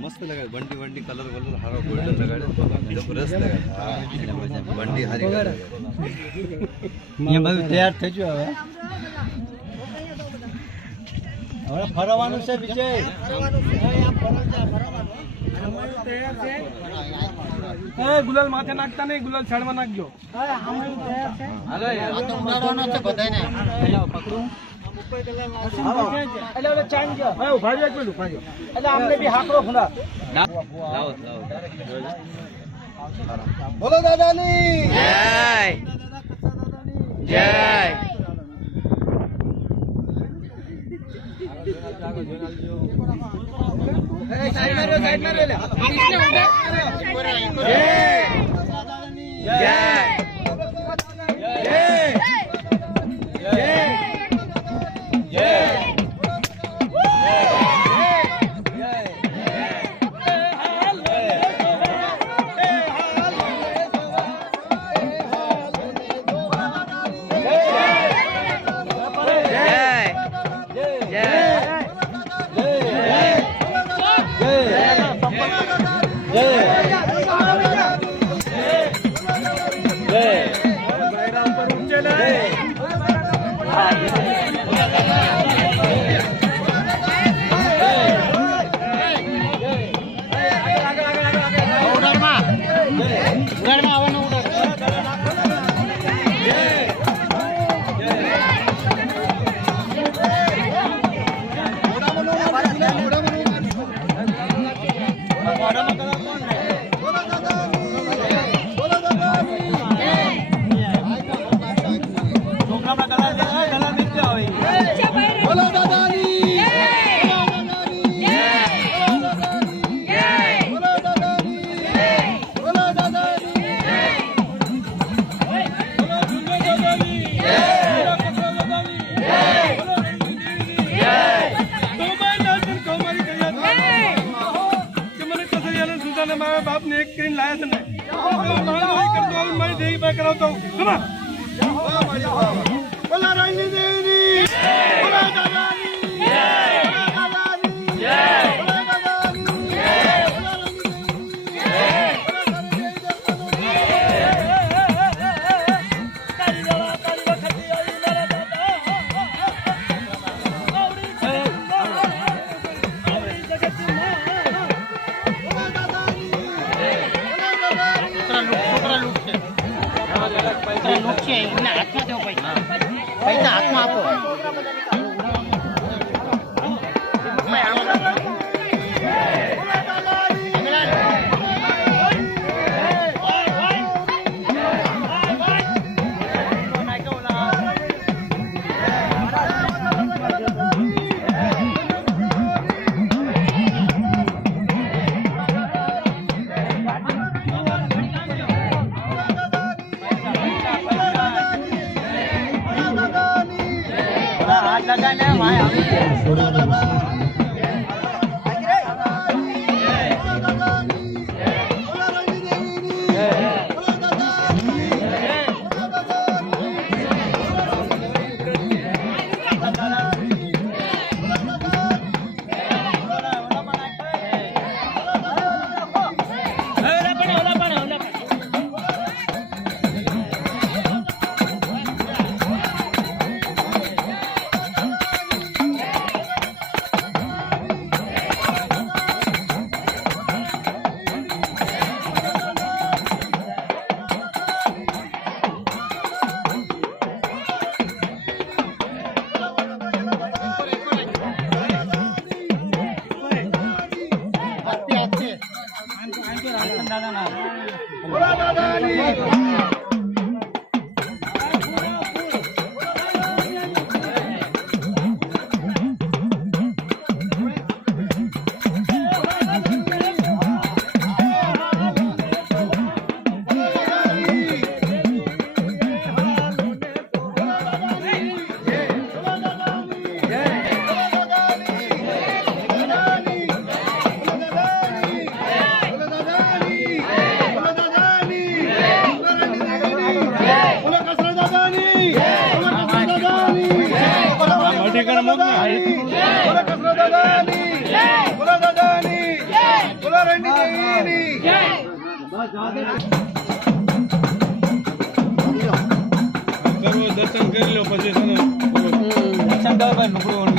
मस्त लगा बंडी वंडी कलर वलर हरा गोल्डन लगाड़े जबरदस्त लगा बंडी हरी ये બધું તૈયાર થઈ ગયું હવે ફરવાનું છે વિજય ગુલાલ માથે નાખતા નહીં ગુલાલ છાડવા નાખજો બોલો દાદાની જય बाप ने एक स्क्रीन लाया था मैं देख मैं कराता हूँ सुना बोला रानी देवी बोला दादानी પૈસા હાથમાં આપો દર્શન કરી લો પછી દર્શન કરો ભાઈ, નુકડું